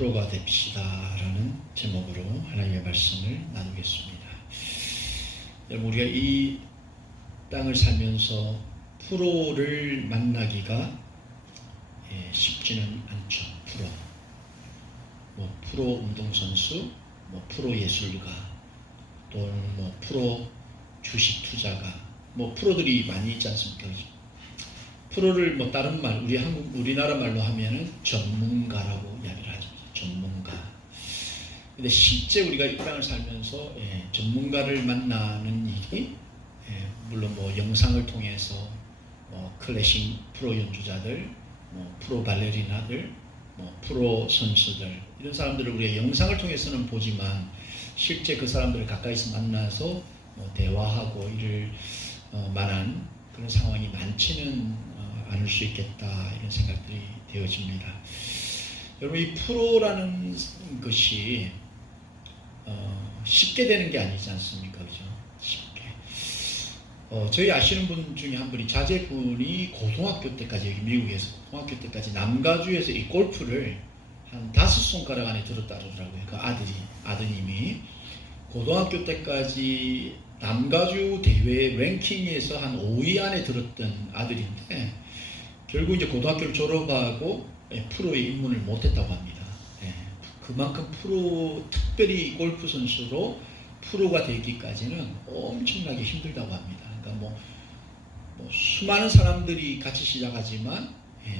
프로가 됩시다 라는 제목으로 하나님의 말씀을 나누겠습니다. 여러분, 우리가 이 땅을 살면서 프로를 만나기가 쉽지는 않죠. 프로 운동선수, 프로 예술가, 또는 프로 주식 투자가, 프로들이 많이 있지 않습니까? 프로를 다른 말, 우리나라 말로 하면은 전문가라고 이야기를 하죠. 전문가. 근데 실제 우리가 이 땅을 살면서 전문가를 만나는 일이 물론 영상을 통해서 클래식 프로 연주자들, 프로 발레리나들, 프로 선수들, 이런 사람들을 우리가 영상을 통해서는 보지만 실제 그 사람들을 가까이서 만나서 대화하고 이럴 만한 그런 상황이 많지는 않을 수 있겠다, 이런 생각들이 되어집니다. 여러분, 이 프로라는 것이 쉽게 되는 게 아니지 않습니까? 그죠? 쉽게. 저희 아시는 분 중에 한 분이, 자제분이 고등학교 때까지, 여기 미국에서 고등학교 때까지 남가주에서 이 골프를 한 5손가락 안에 들었다 그러더라고요. 그 아드님이 고등학교 때까지 남가주 대회 랭킹에서 한 5위 안에 들었던 아들인데, 결국 이제 고등학교를 졸업하고 프로에 입문을 못했다고 합니다. 그만큼 특별히 골프 선수로 프로가 되기까지는 엄청나게 힘들다고 합니다. 그러니까 수많은 사람들이 같이 시작하지만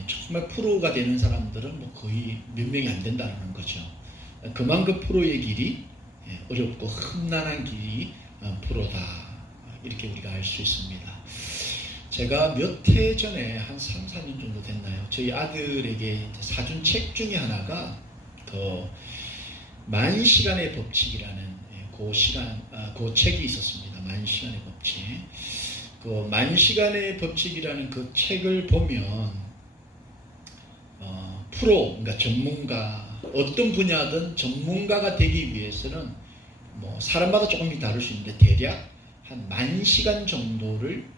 정말 프로가 되는 사람들은 거의 몇 명이 안 된다는 거죠. 그만큼 프로의 길이 어렵고 험난한 길이 프로다, 이렇게 우리가 알 수 있습니다. 제가 몇 해 전에 한 3, 4년 정도 됐나요? 저희 아들에게 사준 책 중에 하나가 만시간의 법칙이라는 그 책이 있었습니다. 만시간의 법칙. 그 만시간의 법칙이라는 그 책을 보면 프로, 그러니까 전문가, 어떤 분야든 전문가가 되기 위해서는 사람마다 조금씩 다를 수 있는데 대략 한 10,000시간 정도를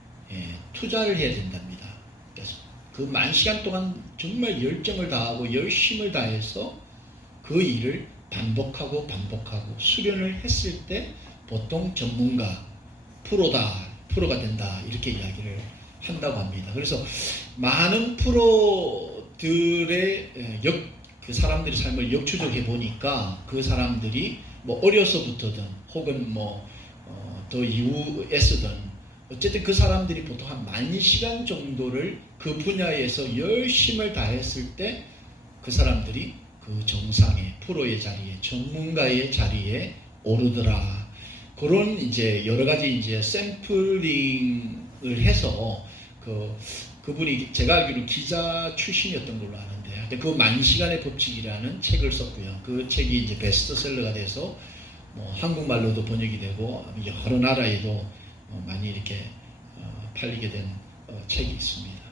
투자를 해야 된답니다. 그래서 그 10,000시간 동안 정말 열정을 다하고 열심을 다해서 그 일을 반복하고 수련을 했을 때 보통 전문가, 프로가 된다, 이렇게 이야기를 한다고 합니다. 그래서 많은 프로들의 그 사람들의 삶을 역추적해 보니까 그 사람들이 어려서부터든 혹은 더 이후에서든 어쨌든 그 사람들이 보통 한 10,000시간 정도를 그 분야에서 열심을 다했을 때 그 사람들이 그 정상의 프로의 자리에, 전문가의 자리에 오르더라. 그런 이제 여러 가지 이제 샘플링을 해서 그분이 제가 알기로 기자 출신이었던 걸로 아는데, 그 10,000시간의 법칙이라는 책을 썼고요. 그 책이 이제 베스트셀러가 돼서 한국말로도 번역이 되고 여러 나라에도 많이 이렇게 팔리게 된 책이 있습니다.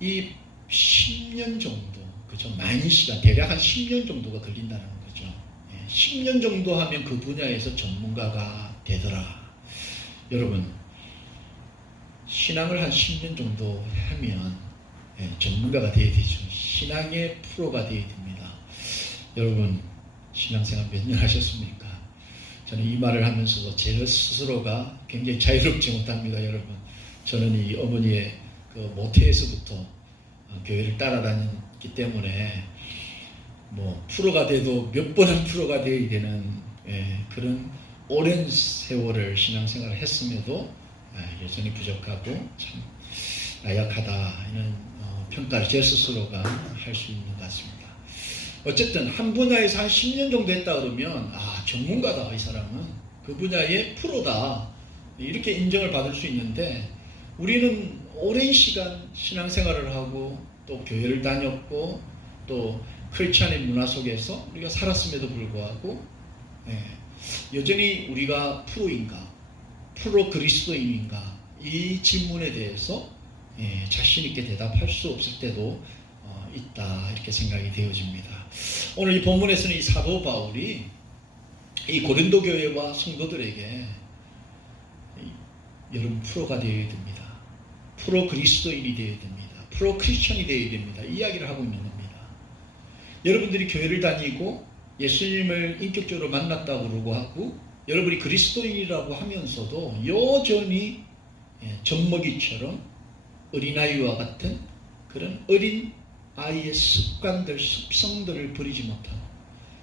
이 10년 정도, 그죠? 10,000시간, 대략 한 10년 정도가 걸린다는 거죠. 10년 정도 하면 그 분야에서 전문가가 되더라. 여러분, 신앙을 한 10년 정도 하면 전문가가 되어야 되죠. 신앙의 프로가 되어야 됩니다. 여러분, 신앙생활 몇 년 하셨습니까? 저는 이 말을 하면서도 제 스스로가 굉장히 자유롭지 못합니다. 여러분, 저는 이 어머니의 그 모태에서부터 교회를 따라다녔기 때문에 프로가 돼도 몇 번은 프로가 되어야 되는 그런 오랜 세월을 신앙생활을 했음에도 여전히 부족하고 참 나약하다, 이런 평가를 제 스스로가 할 수 있는 것 같습니다. 어쨌든 한 분야에서 한 10년 정도 했다 그러면 전문가다, 이 사람은 그 분야의 프로다, 이렇게 인정을 받을 수 있는데, 우리는 오랜 시간 신앙생활을 하고 또 교회를 다녔고 또 크리스찬의 문화 속에서 우리가 살았음에도 불구하고 여전히 우리가 프로인가, 프로 그리스도인인가, 이 질문에 대해서 자신 있게 대답할 수 없을 때도 있다, 이렇게 생각이 되어집니다. 오늘 이 본문에서는 이 사도 바울이 이 고린도 교회와 성도들에게 여러분 프로가 되어야 됩니다. 프로 그리스도인이 되어야 됩니다. 프로 크리스천이 되어야 됩니다. 이야기를 하고 있는 겁니다. 여러분들이 교회를 다니고 예수님을 인격적으로 만났다고 그러고 하고 여러분이 그리스도인이라고 하면서도 여전히 젖먹이처럼 어린아이와 같은 그런 어린 아이의 습관들, 습성들을 버리지 못하고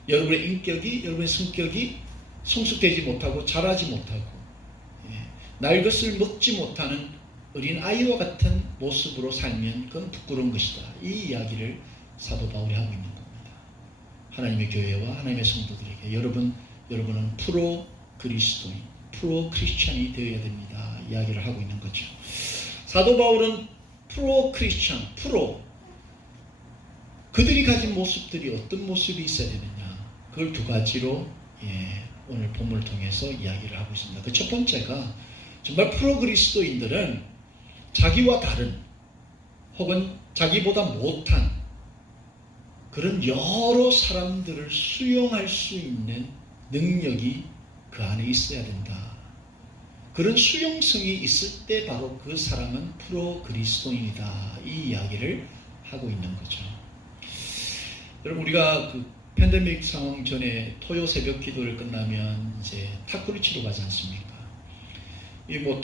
여러분의 인격이, 여러분의 성격이 성숙되지 못하고 자라지 못하고 날 것을 먹지 못하는 어린 아이와 같은 모습으로 살면 그건 부끄러운 것이다. 이 이야기를 사도 바울이 하고 있는 겁니다. 하나님의 교회와 하나님의 성도들에게 여러분은 프로 그리스도인, 프로 크리스찬이 되어야 됩니다. 이야기를 하고 있는 거죠. 사도 바울은 프로 크리스찬, 프로 그들이 가진 모습들이 어떤 모습이 있어야 되느냐, 그걸 두 가지로 오늘 본문을 통해서 이야기를 하고 있습니다. 그 첫 번째가 정말 프로 그리스도인들은 자기와 다른 혹은 자기보다 못한 그런 여러 사람들을 수용할 수 있는 능력이 그 안에 있어야 된다. 그런 수용성이 있을 때 바로 그 사람은 프로 그리스도인이다. 이 이야기를 하고 있는 거죠. 여러분, 우리가 그 팬데믹 상황 전에 토요 새벽 기도를 끝나면 이제 탁구를 치러 가지 않습니까? 이 뭐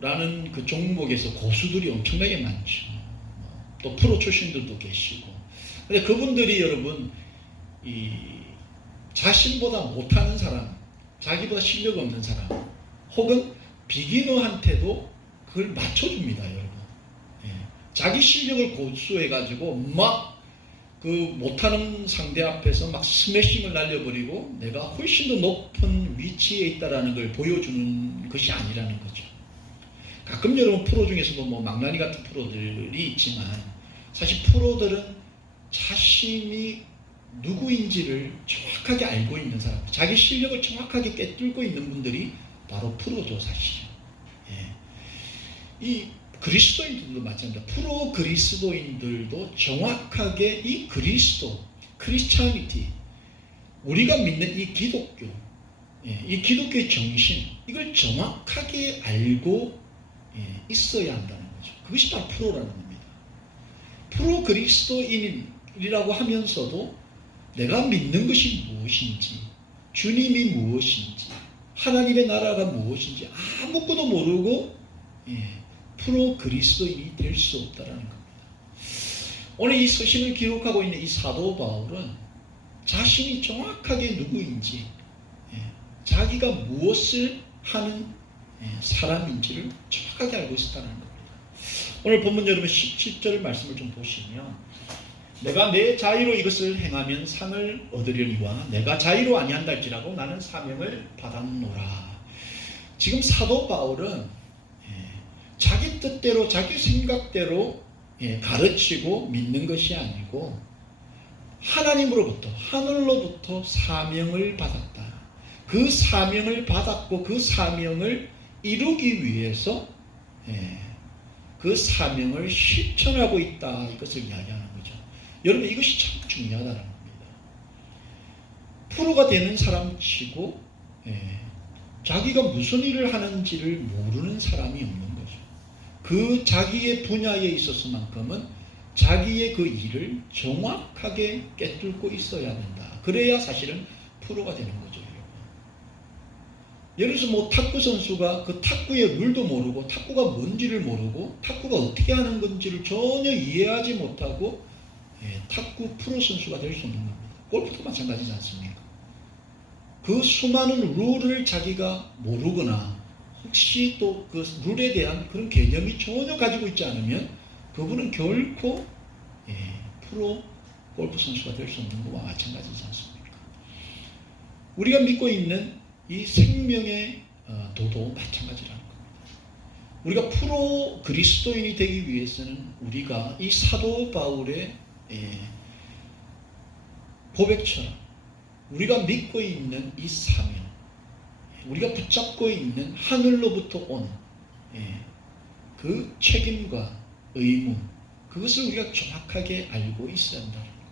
탁구라는 그 종목에서 고수들이 엄청나게 많죠. 또 프로 출신들도 계시고. 근데 그분들이 여러분 이 자신보다 못하는 사람, 자기보다 실력 없는 사람, 혹은 비기너한테도 그걸 맞춰줍니다, 여러분. 자기 실력을 고수해가지고 막 그 못하는 상대 앞에서 막 스매싱을 날려버리고 내가 훨씬 더 높은 위치에 있다라는 걸 보여주는 것이 아니라는 거죠. 가끔 여러분 프로 중에서도 뭐 망나니 같은 프로들이 있지만 사실 프로들은 자신이 누구인지를 정확하게 알고 있는 사람, 자기 실력을 정확하게 꿰뚫고 있는 분들이 바로 프로죠, 사실. 이 그리스도인들도 마찬가지입니다. 프로 그리스도인들도 정확하게 이 그리스도, 크리스찬리티, 우리가 믿는 이 기독교, 이 기독교의 정신, 이걸 정확하게 알고 있어야 한다는 거죠. 그것이 바로 프로라는 겁니다. 프로 그리스도인이라고 하면서도 내가 믿는 것이 무엇인지, 주님이 무엇인지, 하나님의 나라가 무엇인지 아무것도 모르고 프로 그리스도인이 될 수 없다라는 겁니다. 오늘 이 서신을 기록하고 있는 이 사도 바울은 자신이 정확하게 누구인지, 자기가 무엇을 하는 사람인지를 정확하게 알고 있었다는 겁니다. 오늘 본문 여러분 17절 말씀을 좀 보시면, 내가 내 자유로 이것을 행하면 상을 얻으려니와 내가 자유로 아니한달지라도 나는 사명을 받았노라. 지금 사도 바울은 자기 뜻대로 자기 생각대로 가르치고 믿는 것이 아니고 하나님으로부터, 하늘로부터 사명을 받았다. 그 사명을 받았고 그 사명을 이루기 위해서 그 사명을 실천하고 있다. 이것을 이야기하는 거죠. 여러분, 이것이 참 중요하다는 겁니다. 프로가 되는 사람치고 자기가 무슨 일을 하는지를 모르는 사람이 없는 거죠. 그 자기의 분야에 있어서만큼은 자기의 그 일을 정확하게 꿰뚫고 있어야 된다. 그래야 사실은 프로가 되는 거죠. 예를 들어서 뭐 탁구 선수가 그 탁구의 룰도 모르고 탁구가 뭔지를 모르고 탁구가 어떻게 하는 건지를 전혀 이해하지 못하고 탁구 프로 선수가 될 수 없는 겁니다. 골프도 마찬가지지 않습니까? 그 수많은 룰을 자기가 모르거나 혹시 또 그 룰에 대한 그런 개념이 전혀 가지고 있지 않으면 그분은 결코 프로 골프 선수가 될 수 없는 것과 마찬가지지 않습니까? 우리가 믿고 있는 이 생명의 도도 마찬가지라는 겁니다. 우리가 프로 그리스도인이 되기 위해서는 우리가 이 사도 바울의 고백처럼 우리가 믿고 있는 이 사명, 우리가 붙잡고 있는 하늘로부터 온 그 책임과 의무, 그것을 우리가 정확하게 알고 있어야 한다는 겁니다.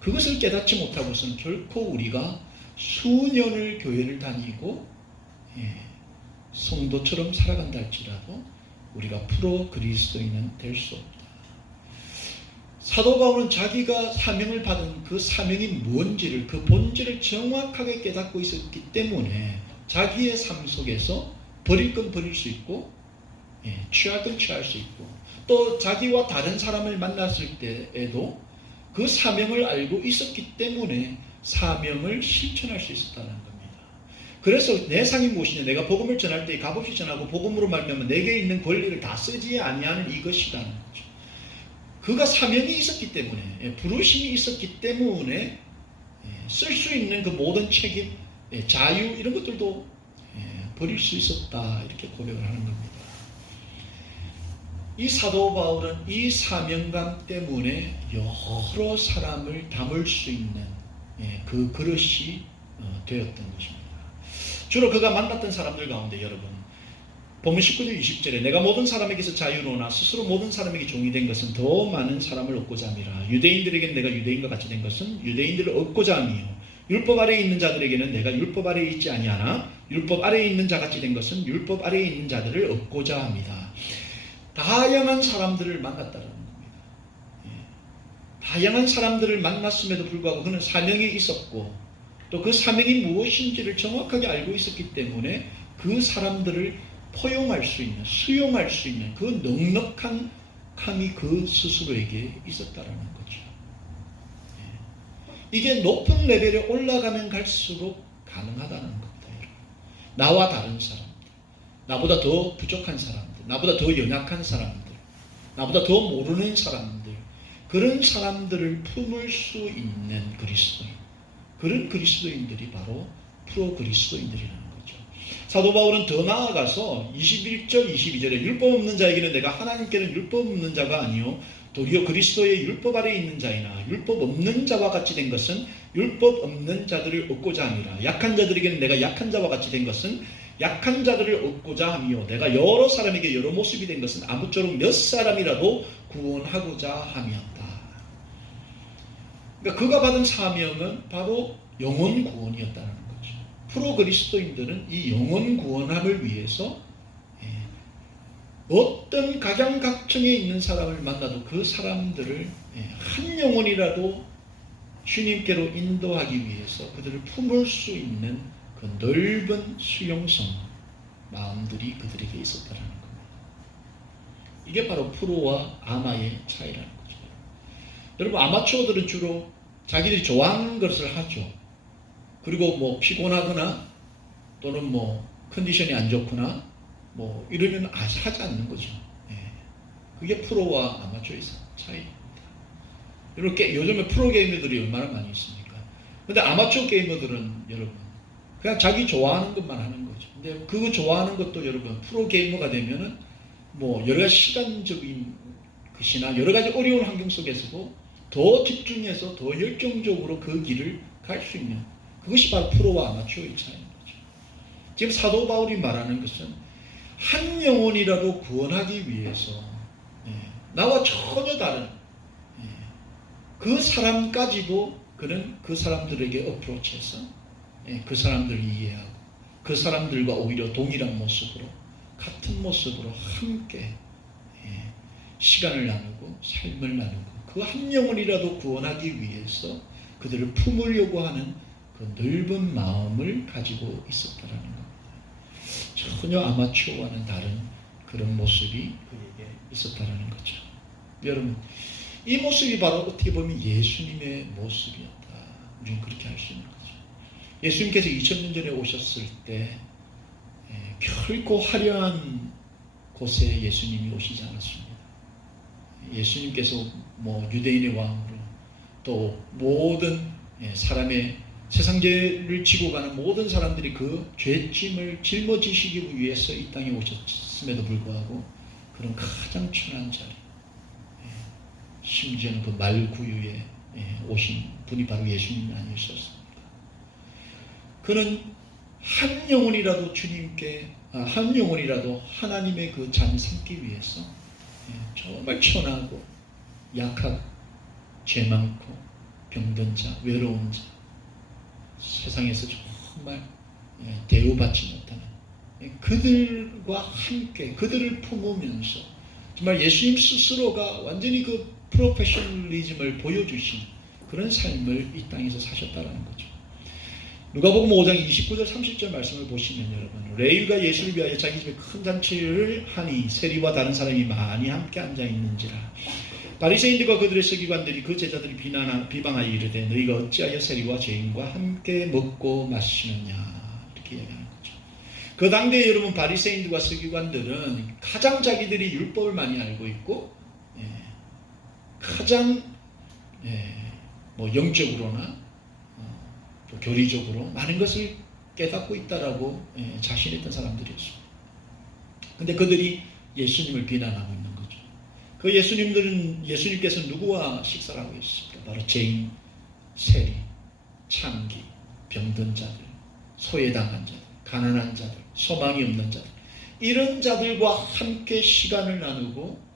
그것을 깨닫지 못하고서는 결코 우리가 수년을 교회를 다니고 성도처럼 살아간다 할지라도 우리가 프로 그리스도인은 될 수 없다. 사도 바울은 자기가 사명을 받은 그 사명이 뭔지를, 그 본질을 정확하게 깨닫고 있었기 때문에 자기의 삶 속에서 버릴 건 버릴 수 있고, 취할 건 취할 수 있고, 또 자기와 다른 사람을 만났을 때에도 그 사명을 알고 있었기 때문에 사명을 실천할 수 있었다는 겁니다. 그래서 내 상이 무엇이냐, 내가 복음을 전할 때 값없이 전하고 복음으로 말미암아 내게 있는 권리를 다 쓰지 아니하는 이것이라는 거죠. 그가 사명이 있었기 때문에, 부르심이 있었기 때문에 쓸 수 있는 그 모든 책임, 자유 이런 것들도 버릴 수 있었다, 이렇게 고백을 하는 겁니다. 이 사도 바울은 이 사명감 때문에 여러 사람을 담을 수 있는 그 그릇이 되었던 것입니다. 주로 그가 만났던 사람들 가운데 여러분, 본문 19절 20절에 내가 모든 사람에게서 자유로우나 스스로 모든 사람에게 종이 된 것은 더 많은 사람을 얻고자 함이라. 유대인들에게는 내가 유대인과 같이 된 것은 유대인들을 얻고자 함이요, 율법 아래에 있는 자들에게는 내가 율법 아래에 있지 아니하나 율법 아래에 있는 자같이 된 것은 율법 아래에 있는 자들을 얻고자 합니다. 다양한 사람들을 만났다는 겁니다. 다양한 사람들을 만났음에도 불구하고 그는 사명이 있었고, 또 그 사명이 무엇인지를 정확하게 알고 있었기 때문에 그 사람들을 포용할 수 있는, 수용할 수 있는 그 넉넉한 감이 그 스스로에게 있었다는 거죠. 이게 높은 레벨에 올라가면 갈수록 가능하다는 겁니다. 나와 다른 사람들, 나보다 더 부족한 사람들, 나보다 더 연약한 사람들, 나보다 더 모르는 사람들, 그런 사람들을 품을 수 있는 그리스도인, 그런 그리스도인들이 바로 프로 그리스도인들이라는 거죠. 사도 바울은 더 나아가서 21절 22절에 율법 없는 자에게는 내가 하나님께는 율법 없는 자가 아니요 도리어 그리스도의 율법 아래에 있는 자이나 율법 없는 자와 같이 된 것은 율법 없는 자들을 얻고자 함이라. 약한 자들에게는 내가 약한 자와 같이 된 것은 약한 자들을 얻고자 함이요 내가 여러 사람에게 여러 모습이 된 것은 아무쪼록 몇 사람이라도 구원하고자 함이었다. 그러니까 그가 받은 사명은 바로 영혼 구원이었다는 거죠. 프로 그리스도인들은 이 영혼 구원함을 위해서 어떤 각양각층에 있는 사람을 만나도 그 사람들을 한 영혼이라도 주님께로 인도하기 위해서 그들을 품을 수 있는 그 넓은 수용성 마음들이 그들에게 있었다는 겁니다. 이게 바로 프로와 아마의 차이라는 거죠. 여러분, 아마추어들은 주로 자기들이 좋아하는 것을 하죠. 그리고 뭐 피곤하거나 또는 뭐 컨디션이 안 좋거나 뭐 이러면 하지 않는 거죠. 그게 프로와 아마추어의 차이입니다. 이렇게 요즘에 프로 게이머들이 얼마나 많이 있습니까? 근데 아마추어 게이머들은 여러분 그냥 자기 좋아하는 것만 하는 거죠. 근데 그거 좋아하는 것도 여러분 프로 게이머가 되면은 뭐 여러 가지 시간적인 것이나 여러 가지 어려운 환경 속에서도 더 집중해서 더 열정적으로 그 길을 갈 수 있는, 그것이 바로 프로와 아마추어의 차이인 거죠. 지금 사도 바울이 말하는 것은 한 영혼이라도 구원하기 위해서 나와 전혀 다른 그 사람까지도 그는 그 사람들에게 어프로치해서 그 사람들을 이해하고 그 사람들과 오히려 동일한 모습으로 같은 모습으로 함께 시간을 나누고 삶을 나누고 그 한 영혼이라도 구원하기 위해서 그들을 품으려고 하는 그 넓은 마음을 가지고 있었다라는 겁니다. 전혀 아마추어와는 다른 그런 모습이 그에게 있었다라는 거죠. 여러분, 이 모습이 바로 어떻게 보면 예수님의 모습이었다. 우리는 그렇게 할 수 있는 거죠. 예수님께서 2000년 전에 오셨을 때 결코 화려한 곳에 예수님이 오시지 않았습니다. 예수님께서 뭐 유대인의 왕으로 또 모든 사람의 세상죄를 지고 가는 모든 사람들이 그 죄짐을 짊어지시기 위해서 이 땅에 오셨음에도 불구하고 그런 가장 천한 자리, 심지어는 그 말구유에 오신 분이 바로 예수님이 아니셨습니까? 그는 한 영혼이라도 주님께, 한 영혼이라도 하나님의 그 잔을 삼기 위해서 정말 천하고 약하고 죄 많고 병든 자, 외로운 자, 세상에서 정말 대우받지 못하는 그들과 함께 그들을 품으면서 정말 예수님 스스로가 완전히 그 프로페셔널리즘을 보여주신 그런 삶을 이 땅에서 사셨다라는 거죠. 누가복음 5장 29절 30절 말씀을 보시면 여러분, 레위가 예수를 위하여 자기 집에 큰 잔치를 하니 세리와 다른 사람이 많이 함께 앉아 있는지라. 바리새인들과 그들의 서기관들이 그 제자들이 비방하여 이르되 너희가 어찌하여 세리와 죄인과 함께 먹고 마시느냐, 이렇게 이야기하는 거죠. 그 당대에 여러분, 바리새인들과 서기관들은 가장 자기들이 율법을 많이 알고 있고, 가장 뭐 영적으로나 또 교리적으로 많은 것을 깨닫고 있다라고 자신했던 사람들이었습니다. 근데 그들이 예수님을 비난하고 있는 거죠. 그 예수님께서 누구와 식사를 하고 있습니까? 바로 죄인, 세리, 창기, 병든 자들, 소외당한 자들, 가난한 자들, 소망이 없는 자들, 이런 자들과 함께 시간을 나누고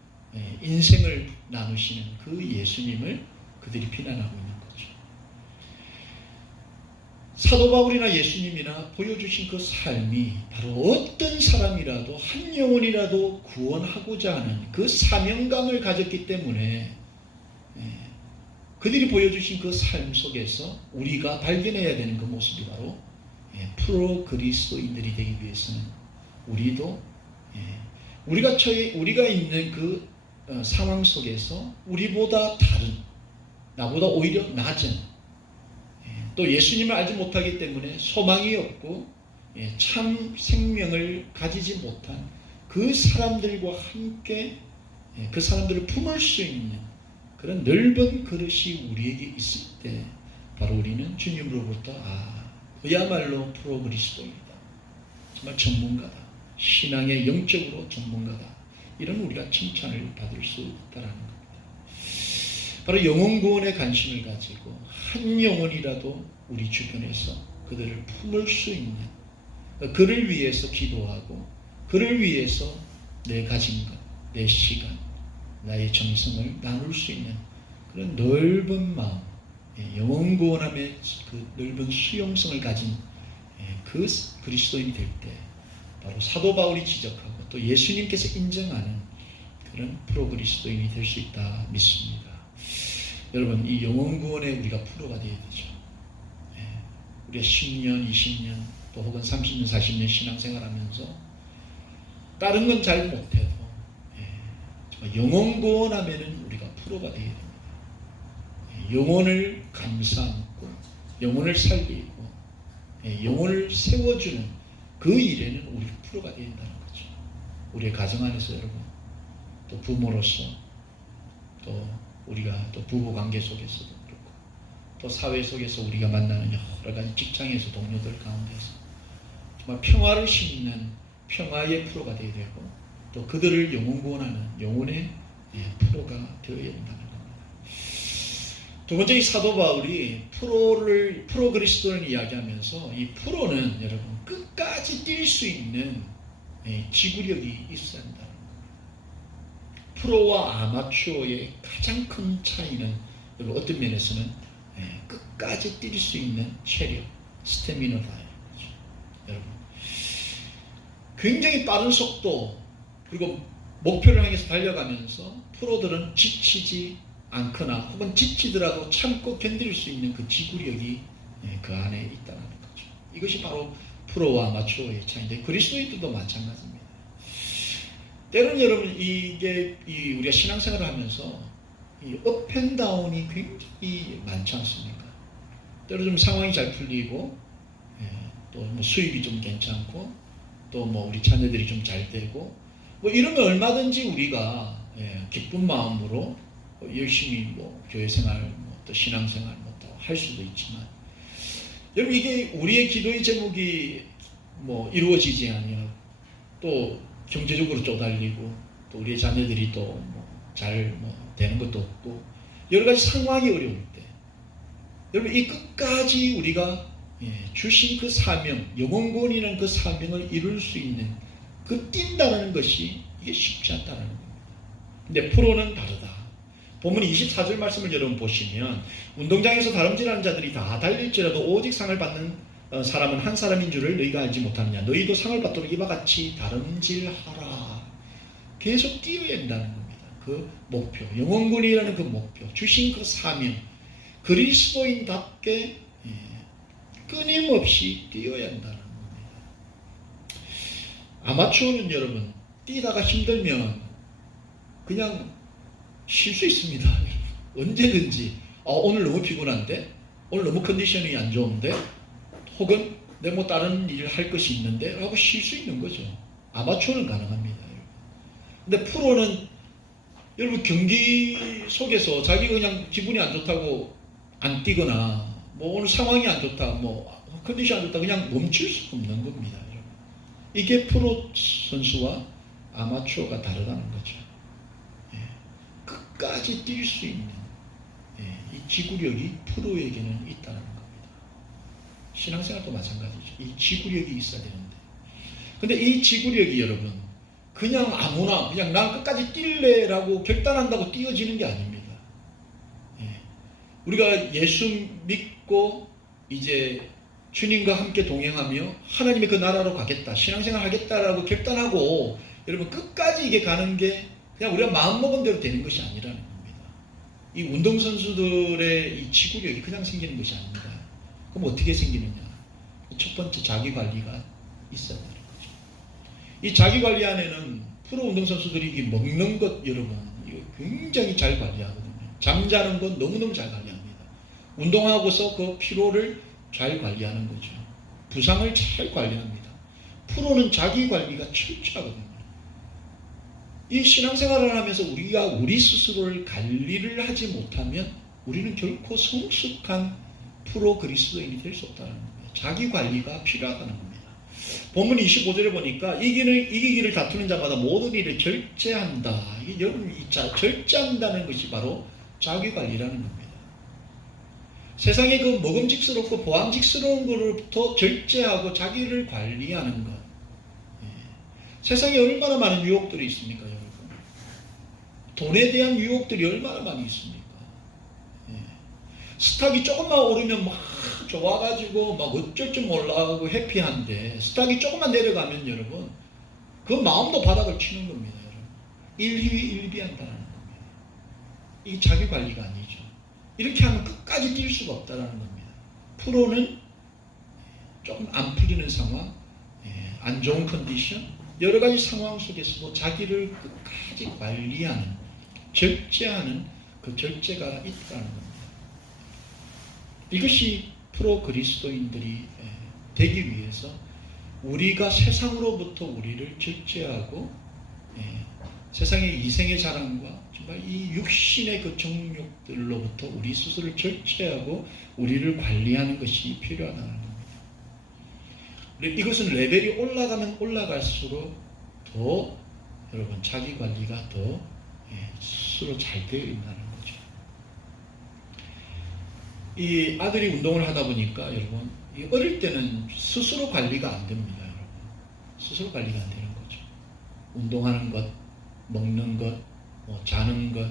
인생을 나누시는 그 예수님을 그들이 비난하고 있는 거죠. 사도 바울이나 예수님이나 보여주신 그 삶이 바로 어떤 사람이라도 한 영혼이라도 구원하고자 하는 그 사명감을 가졌기 때문에 그들이 보여주신 그 삶 속에서 우리가 발견해야 되는 그 모습이 바로 프로 그리스도인들이 되기 위해서는 우리도 우리가 있는 그 상황 속에서 우리보다 다른, 나보다 오히려 낮은, 또 예수님을 알지 못하기 때문에 소망이 없고 참 생명을 가지지 못한 그 사람들과 함께 그 사람들을 품을 수 있는 그런 넓은 그릇이 우리에게 있을 때 바로 우리는 주님으로부터 그야말로 프로 그리스도이다, 정말 전문가다, 신앙의 영적으로 전문가다, 이런 우리가 칭찬을 받을 수 있다는 겁니다. 바로 영혼 구원에 관심을 가지고 한 영혼이라도 우리 주변에서 그들을 품을 수 있는, 그를 위해서 기도하고 그를 위해서 내 가진 것, 내 시간, 나의 정성을 나눌 수 있는 그런 넓은 마음, 영혼 구원함의 그 넓은 수용성을 가진 그 그리스도인이 될 때 바로 사도 바울이 지적하고 또 예수님께서 인정하는 그런 프로 그리스도인이 될 수 있다 믿습니다. 여러분, 이 영혼 구원에 우리가 프로가 되어야 되죠. 우리가 10년, 20년, 또 혹은 30년, 40년 신앙생활하면서 다른 건 잘 못해도 정말 영혼 구원하면은 우리가 프로가 되어야 됩니다. 영혼을 감싸안고 영혼을 살리고 영혼을 세워주는 그 일에는 우리가 프로가 되어야 된다는 거죠. 우리의 가정 안에서 여러분, 또 부모로서, 또 우리가 또 부부 관계 속에서도 그렇고, 또 사회 속에서 우리가 만나는 여러 가지 직장에서 동료들 가운데서 정말 평화를 심는 평화의 프로가 되어야 되고, 또 그들을 영혼 구원하는 영혼의 프로가 되어야 된다는 겁니다. 두 번째, 이 사도 바울이 프로 그리스도를 이야기하면서 이 프로는 여러분 끝까지 뛸 수 있는 지구력이 있어야 한다는 겁니다. 프로와 아마추어의 가장 큰 차이는 여러분 어떤 면에서는 끝까지 뛸 수 있는 체력, 스태미너다. 여러분, 굉장히 빠른 속도, 그리고 목표를 향해서 달려가면서 프로들은 지치지 않거나 혹은 지치더라도 참고 견딜 수 있는 그 지구력이 그 안에 있다는 거죠. 이것이 바로 프로와 아마추어의 차이인데, 그리스도인들도 마찬가지입니다. 때로는 여러분, 이게 우리가 신앙생활을 하면서 이 업앤다운이 굉장히 많지 않습니까? 때로 좀 상황이 잘 풀리고, 또 뭐 수입이 좀 괜찮고, 또 뭐 우리 자녀들이 좀 잘 되고, 뭐 이러면 얼마든지 우리가 기쁜 마음으로 열심히 뭐 교회 생활, 또 신앙생활 뭐 또 할 수도 있지만, 여러분 이게 우리의 기도의 제목이 뭐 이루어지지 않으면 또 경제적으로 쪼달리고, 또 우리의 자녀들이 또 뭐 잘 뭐 되는 것도 없고, 여러 가지 상황이 어려울 때, 여러분 이 끝까지 우리가 주신 그 사명, 영혼구원이라는 그 사명을 이룰 수 있는 그 뛴다는 것이 이게 쉽지 않다는 겁니다. 근데 프로는 다르다. 본문 24절 말씀을 여러분 보시면, 운동장에서 다름질하는 자들이 다 달릴지라도 오직 상을 받는 사람은 한 사람인 줄을 너희가 알지 못하느냐. 너희도 상을 받도록 이와 같이 다름질하라. 계속 뛰어야 된다는 겁니다. 그 목표, 영혼군이라는 그 목표, 주신 그 사명, 그리스도인답게 끊임없이 뛰어야 한다는 겁니다. 아마추어는 여러분 뛰다가 힘들면 그냥 쉴 수 있습니다. 언제든지 오늘 너무 피곤한데, 오늘 너무 컨디션이 안 좋은데, 혹은 내가 뭐 다른 일을 할 것이 있는데 라고 쉴 수 있는 거죠. 아마추어는 가능합니다. 근데 프로는 여러분 경기 속에서 자기가 그냥 기분이 안 좋다고 안 뛰거나 뭐 오늘 상황이 안 좋다, 뭐 컨디션 안 좋다 그냥 멈출 수 없는 겁니다. 여러분. 이게 프로 선수와 아마추어가 다르다는 거죠. 끝까지 뛸 수 있는 이 지구력이 프로에게는 있다는 겁니다. 신앙생활도 마찬가지죠. 이 지구력이 있어야 되는데, 근데 이 지구력이 여러분 그냥 아무나 그냥 난 끝까지 뛸래라고 결단한다고 뛰어지는 게 아닙니다. 우리가 예수 믿고 이제 주님과 함께 동행하며 하나님의 그 나라로 가겠다, 신앙생활 하겠다라고 결단하고 여러분 끝까지 이게 가는 게 그냥 우리가 마음먹은 대로 되는 것이 아니라는 겁니다. 이 운동선수들의 이 지구력이 그냥 생기는 것이 아닙니다. 그럼 어떻게 생기느냐? 첫 번째 자기관리가 있어야 되는 거죠. 이 자기관리 안에는 프로 운동선수들이 먹는 것 여러분 이거 굉장히 잘 관리하거든요. 잠자는 건 너무너무 잘 관리합니다. 운동하고서 그 피로를 잘 관리하는 거죠. 부상을 잘 관리합니다. 프로는 자기관리가 철저하거든요. 이 신앙생활을 하면서 우리가 우리 스스로를 관리를 하지 못하면 우리는 결코 성숙한 프로 그리스도인이 될 수 없다는 겁니다. 자기 관리가 필요하다는 겁니다. 본문 25절에 보니까 이기기를 다투는 자마다 모든 일을 절제한다. 여러분 절제한다는 것이 바로 자기 관리라는 겁니다. 세상에 그 먹음직스럽고 보암직스러운 것으로부터 절제하고 자기를 관리하는 것. 세상에 얼마나 많은 유혹들이 있습니까, 여러분? 돈에 대한 유혹들이 얼마나 많이 있습니까? 스탁이 조금만 오르면 막 좋아가지고 막 어쩔 줄 몰라하고 해피한데, 스탁이 조금만 내려가면 여러분 그 마음도 바닥을 치는 겁니다. 여러분. 일희일비한다는 겁니다. 이게 자기 관리가 아니죠. 이렇게 하면 끝까지 뛸 수가 없다는 겁니다. 프로는 조금 안 풀리는 상황, 안 좋은 컨디션, 여러 가지 상황 속에서도 자기를 끝까지 관리하는, 절제하는 그 절제가 있다는 겁니다. 이것이 프로 그리스도인들이 되기 위해서 우리가 세상으로부터 우리를 절제하고 세상의 이생의 자랑과 정말 이 육신의 그 정욕들로부터 우리 스스로를 절제하고 우리를 관리하는 것이 필요하다는 겁니다. 이것은 레벨이 올라가면 올라갈수록 더 여러분 자기 관리가 더 스스로 잘 되어 있다는 거죠. 이 아들이 운동을 하다 보니까 여러분 어릴 때는 스스로 관리가 안 됩니다. 여러분 스스로 관리가 안 되는 거죠. 운동하는 것, 먹는 것, 뭐 자는 것,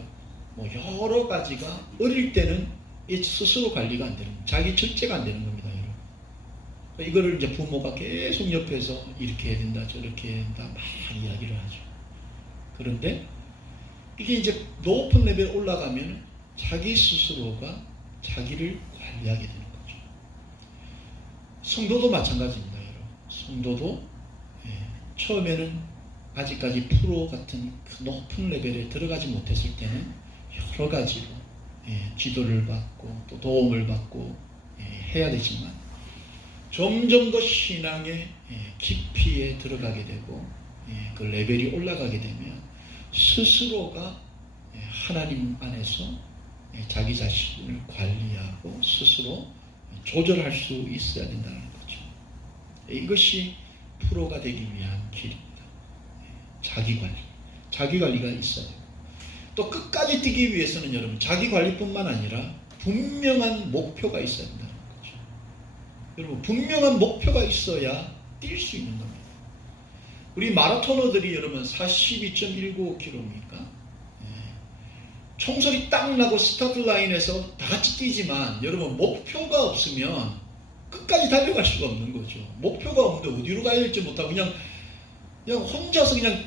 뭐 여러 가지가 어릴 때는 스스로 관리가 안 되는 거예요. 자기 절제가 안 되는 겁니다. 여러분. 이거를 이제 부모가 계속 옆에서 이렇게 해야 된다, 저렇게 해야 된다, 막 이야기를 하죠. 그런데 이게 이제 높은 레벨에 올라가면 자기 스스로가 자기를 관리하게 되는 거죠. 성도도 마찬가지입니다. 여러분. 성도도 처음에는 아직까지 프로 같은 그 높은 레벨에 들어가지 못했을 때는 여러 가지로 지도를 받고 또 도움을 받고 해야 되지만 점점 더 신앙의 깊이에 들어가게 되고 그 레벨이 올라가게 되면 스스로가 하나님 안에서 자기 자신을 관리하고 스스로 조절할 수 있어야 된다는 거죠. 이것이 프로가 되기 위한 길입니다. 자기 관리. 자기 관리가 있어야 돼요. 또 끝까지 뛰기 위해서는 여러분 자기 관리뿐만 아니라 분명한 목표가 있어야 된다는 거죠. 여러분 분명한 목표가 있어야 뛸 수 있는 겁니다. 우리 마라토너들이 여러분 42.195km입니까? 총소리 딱 나고 스타트 라인에서 다 같이 뛰지만 여러분 목표가 없으면 끝까지 달려갈 수가 없는 거죠. 목표가 없는데 어디로 가야 될지 못하고 그냥 혼자서 그냥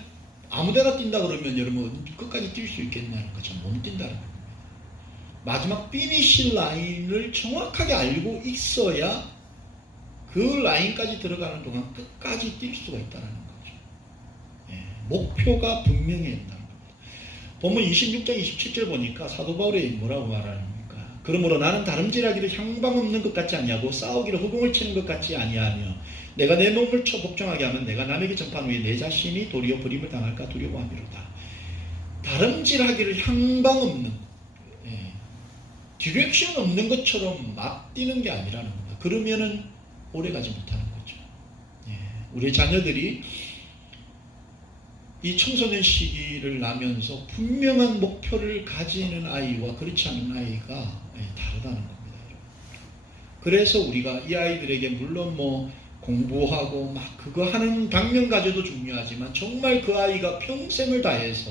아무데나 뛴다 그러면 여러분 끝까지 뛸 수 있겠냐는 거죠. 못 뛴다는 겁니다. 마지막 피니시 라인을 정확하게 알고 있어야 그 라인까지 들어가는 동안 끝까지 뛸 수가 있다는 거죠. 예, 목표가 분명해야 한다는 겁니다. 본문 26장 27절 보니까 사도 바울이 뭐라고 말합니까? 그러므로 나는 다름질하기를 향방 없는 것 같지 아니하고 싸우기를 허공을 치는 것 같지 아니하며 내가 내 몸을 쳐 복종하게 하면 내가 남에게 전판 후에 내 자신이 도리어 버림을 당할까 두려워함이로다. 다름질하기를 향방 없는, 디렉션 없는 것처럼 막 뛰는 게 아니라는 겁니다. 그러면은 오래가지 못하는 거죠. 우리 자녀들이 이 청소년 시기를 나면서 분명한 목표를 가지는 아이와 그렇지 않은 아이가 다르다는 겁니다. 그래서 우리가 이 아이들에게 물론 뭐 공부하고 막 그거 하는 당면과제도 중요하지만 정말 그 아이가 평생을 다해서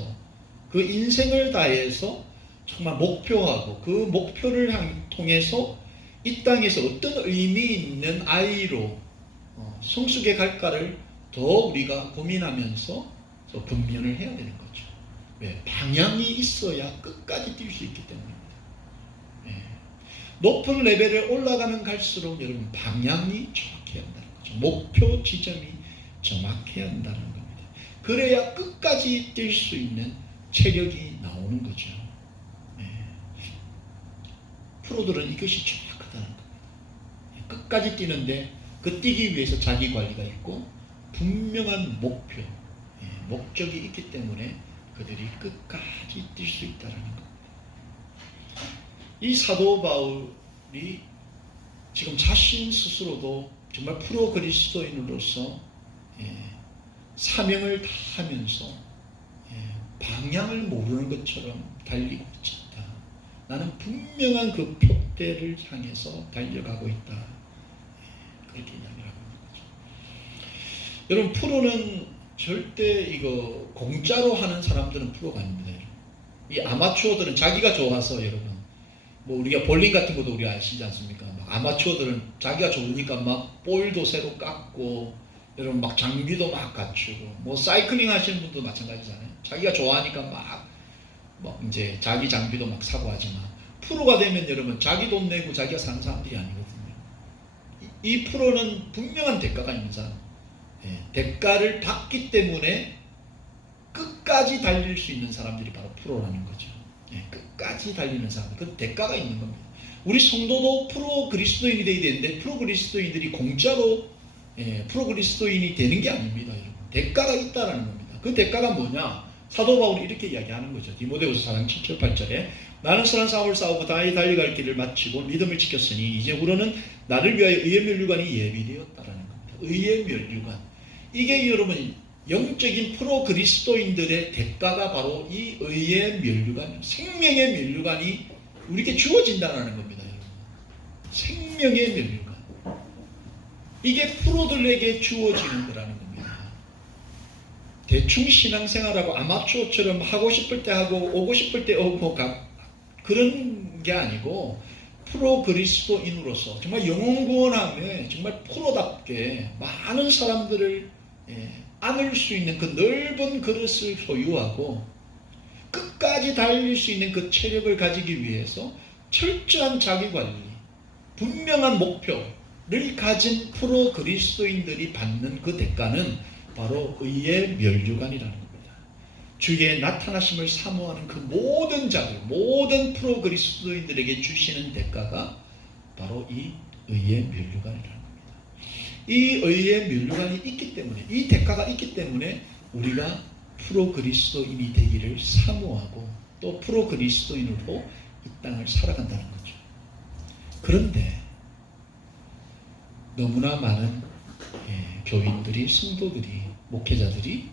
그 인생을 다해서 정말 목표하고 그 목표를 통해서 이 땅에서 어떤 의미 있는 아이로 성숙해 갈까를 더 우리가 고민하면서 분별을 해야 되는 거죠. 왜? 방향이 있어야 끝까지 뛸 수 있기 때문입니다. 높은 레벨에 올라가면 갈수록 여러분 방향이 정확해야 한다는 거죠. 목표 지점이 정확해야 한다는 겁니다. 그래야 끝까지 뛸 수 있는 체력이 나오는 거죠. 프로들은 이것이 정확하다는 겁니다. 끝까지 뛰는데 그 뛰기 위해서 자기 관리가 있고 분명한 목표, 목적이 있기 때문에 그들이 끝까지 뛸 수 있다는 겁니다. 이 사도 바울이 지금 자신 스스로도 정말 프로 그리스도인으로서 사명을 다하면서 방향을 모르는 것처럼 달리고 있다. 나는 분명한 그 표대를 향해서 달려가고 있다. 그렇게 이야기를 하고 있는 거죠. 여러분, 프로는 절대 이거 공짜로 하는 사람들은 프로가 아닙니다. 이 아마추어들은 자기가 좋아서 여러분, 뭐 우리가 볼링 같은 것도 우리가 아시지 않습니까? 막 아마추어들은 자기가 좋으니까 막 볼도 새로 깎고, 여러분 막 장비도 막 갖추고, 뭐 사이클링 하시는 분도 마찬가지잖아요. 자기가 좋아하니까 막 이제 자기 장비도 막 사고 하지만 프로가 되면 여러분 자기 돈 내고 자기가 사는 사람들이 아니거든요. 이 프로는 분명한 대가가 있는 사람, 대가를 받기 때문에 끝까지 달릴 수 있는 사람들이 바로 프로라는 거죠. 끝까지 달리는 사람, 그 대가가 있는 겁니다. 우리 성도도 프로 그리스도인이 되어야 되는데 프로 그리스도인들이 공짜로 프로 그리스도인이 되는 게 아닙니다. 여러분. 대가가 있다라는 겁니다. 그 대가가 뭐냐? 사도 바울이 이렇게 이야기하는 거죠. 디모데후서 4장 7절 8절에 나는 선한 싸움을 싸우고 다히 달려갈 길을 마치고 믿음을 지켰으니 이제 후로는 나를 위하여 의의 면류관이 예비되었다라는 겁니다. 의의 면류관. 이게 여러분 영적인 프로 그리스도인들의 대가가 바로 이 의의 면류관, 생명의 면류관이 우리에게 주어진다는 겁니다. 여러분. 생명의 면류관. 이게 프로들에게 주어지는 거라는 겁니다. 대충 신앙생활하고 아마추어처럼 하고 싶을 때 하고 오고 싶을 때 오고 그런 게 아니고 프로 그리스도인으로서 정말 영혼 구원함에 정말 프로답게 많은 사람들을 안을 수 있는 그 넓은 그릇을 소유하고 끝까지 달릴 수 있는 그 체력을 가지기 위해서 철저한 자기관리, 분명한 목표를 가진 프로 그리스도인들이 받는 그 대가는 바로 의의 면류관이라는 겁니다. 주의 나타나심을 사모하는 그 모든 자들, 모든 프로 그리스도인들에게 주시는 대가가 바로 이 의의 면류관이라는 겁니다. 이 의의 면류관이 있기 때문에, 이 대가가 있기 때문에 우리가 프로 그리스도인이 되기를 사모하고 또 프로 그리스도인으로 이 땅을 살아간다는 거죠. 그런데 너무나 많은 교인들이, 성도들이, 목회자들이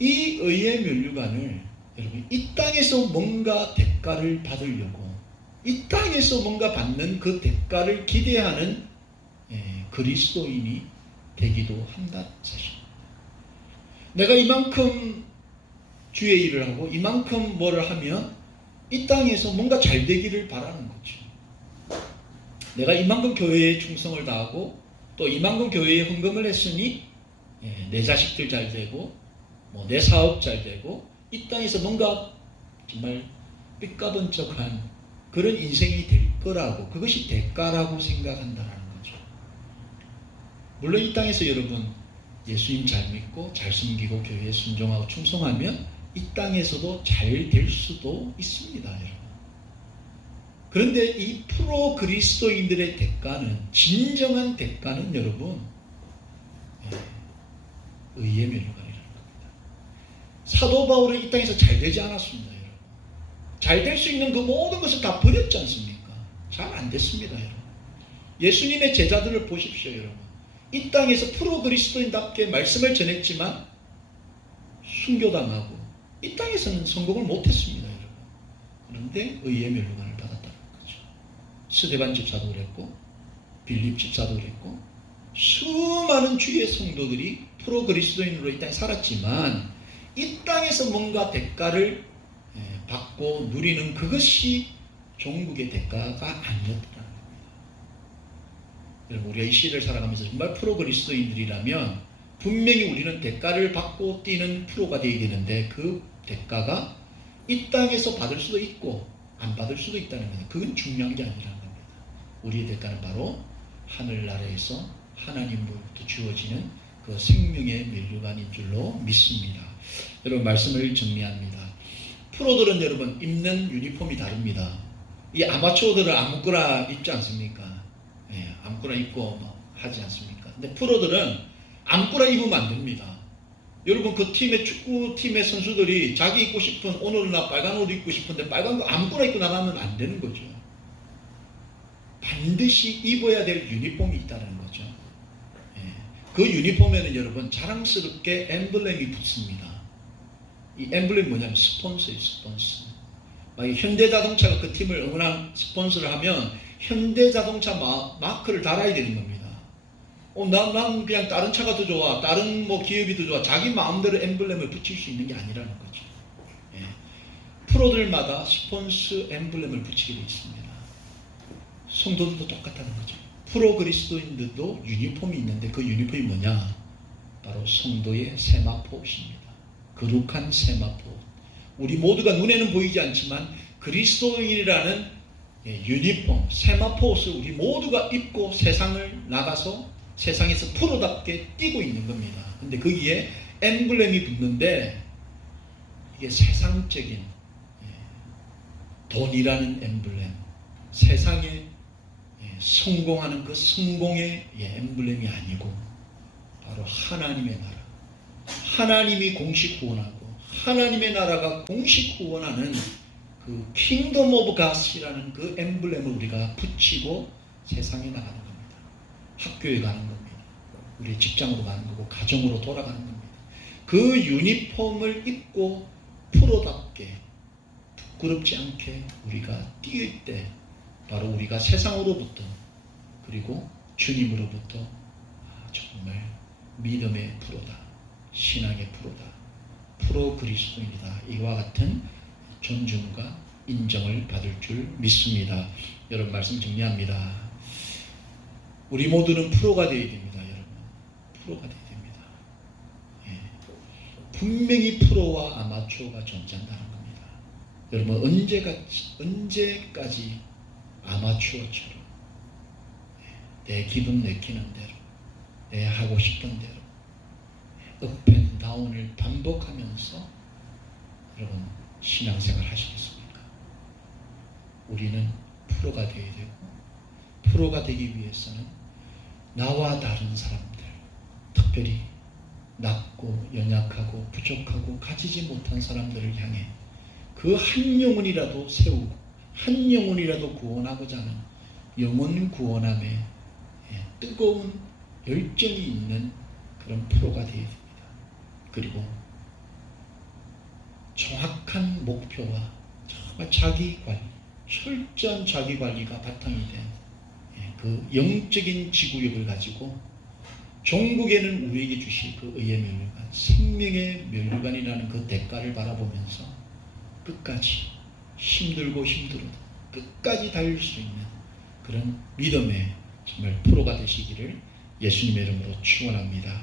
이 의의 면류관을 여러분 이 땅에서 뭔가 대가를 받으려고 이 땅에서 뭔가 받는 그 대가를 기대하는 그리스도인이 되기도 한다 사실. 내가 이만큼 주의 일을 하고 이만큼 뭐를 하면 이 땅에서 뭔가 잘 되기를 바라는 거죠. 내가 이만큼 교회에 충성을 다하고 또 이만큼 교회에 헌금을 했으니 내 자식들 잘 되고 뭐 내 사업 잘 되고 이 땅에서 뭔가 정말 삐까번쩍한 그런 인생이 될 거라고, 그것이 대가라고 생각한다는 거죠. 물론 이 땅에서 여러분 예수님 잘 믿고 잘 섬기고 교회에 순종하고 충성하면 이 땅에서도 잘 될 수도 있습니다, 여러분. 그런데 이 프로 그리스도인들의 대가는, 진정한 대가는 여러분 의의 멸류관이라는 겁니다. 사도 바울은 이 땅에서 잘 되지 않았습니다, 여러분. 잘 될 수 있는 그 모든 것을 다 버렸지 않습니까? 잘 안 됐습니다, 여러분. 예수님의 제자들을 보십시오, 여러분. 이 땅에서 프로 그리스도인답게 말씀을 전했지만 순교당하고 이 땅에서는 성공을 못했습니다, 여러분. 그런데 의의 멸류관을 받았다는 거죠. 스데반 집사도 그랬고 빌립 집사도 그랬고 수많은 주의 성도들이 프로 그리스도인으로 이 땅에 살았지만 이 땅에서 뭔가 대가를 받고 누리는 그것이 종국의 대가가 아니었다는 겁니다. 여러분, 우리가 이 시대를 살아가면서 정말 프로 그리스도인들이라면 분명히 우리는 대가를 받고 뛰는 프로가 되어야 되는데 그 대가가 이 땅에서 받을 수도 있고 안 받을 수도 있다는 거예요. 그건 중요한 게 아니라는 겁니다. 우리의 대가는 바로 하늘나라에서 하나님으로부터 주어지는 그 생명의 멸류관인 줄로 믿습니다. 여러분, 말씀을 정리합니다. 프로들은 여러분 입는 유니폼이 다릅니다. 이 아마추어들은 아무거나 입지 않습니까? 아무거나 입고 하지 않습니까? 근데 프로들은 아무거나 입으면 안 됩니다. 여러분, 그 팀의 축구팀의 선수들이 자기 입고 싶은, 오늘은 나 빨간 옷 입고 싶은데 빨간 거 아무거나 입고 나가면 안 되는 거죠. 반드시 입어야 될 유니폼이 있다는 거죠. 그 유니폼에는 여러분 자랑스럽게 엠블렘이 붙습니다. 이 엠블렘이 뭐냐면 스폰서예요, 스폰서. 현대자동차가 그 팀을 응원한 스폰서를 하면 현대자동차 마크를 달아야 되는 겁니다. 난 그냥 다른 차가 더 좋아, 다른 기업이 더 좋아, 자기 마음대로 엠블렘을 붙일 수 있는 게 아니라는 거죠. 프로들마다 스폰서 엠블렘을 붙이게 되어 있습니다. 성도들도 똑같다는 거죠. 프로 그리스도인들도 유니폼이 있는데 그 유니폼이 뭐냐? 바로 성도의 세마포옷입니다. 거룩한 세마포옷. 우리 모두가 눈에는 보이지 않지만 그리스도인이라는 유니폼, 세마포옷을 우리 모두가 입고 세상을 나가서 세상에서 프로답게 뛰고 있는 겁니다. 근데 거기에 엠블렘이 붙는데 이게 세상적인 돈이라는 엠블렘, 세상에 성공하는 그 성공의 엠블렘이 아니고 바로 하나님의 나라, 하나님이 공식 후원하고 하나님의 나라가 공식 후원하는 그 킹덤 오브 갓이라는 그 엠블렘을 우리가 붙이고 세상에 나가는 겁니다. 학교에 가는 겁니다. 우리 직장으로 가는 거고 가정으로 돌아가는 겁니다. 그 유니폼을 입고 프로답게 부끄럽지 않게 우리가 뛸 때 바로 우리가 세상으로부터 그리고 주님으로부터 정말 믿음의 프로다, 신앙의 프로다, 프로 그리스도인이다, 이와 같은 존중과 인정을 받을 줄 믿습니다. 여러분, 말씀 정리합니다. 우리 모두는 프로가 되어야 됩니다. 여러분, 프로가 되어야 됩니다. 분명히 프로와 아마추어가 존재한다는 겁니다. 여러분, 언제까지 아마추어처럼 내 기분 내키는 대로, 내 하고 싶은 대로 업앤다운을 반복하면서 여러분 신앙생활 하시겠습니까? 우리는 프로가 되어야 되고, 프로가 되기 위해서는 나와 다른 사람들, 특별히 낮고 연약하고 부족하고 가지지 못한 사람들을 향해 그 한 영혼이라도 세우고 한 영혼이라도 구원하고자 하는 영혼 구원함에 뜨거운 열정이 있는 그런 프로가 되어야 됩니다. 그리고 정확한 목표와 정말 자기관리, 철저한 자기관리가 바탕이 된 그 영적인 지구력을 가지고 종국에는 우리에게 주실 그 의의 멸류관, 생명의 멸류관이라는 그 대가를 바라보면서 끝까지 힘들고 힘들어도 끝까지 달릴 수 있는 그런 믿음의 정말 프로가 되시기를 예수님의 이름으로 축원합니다.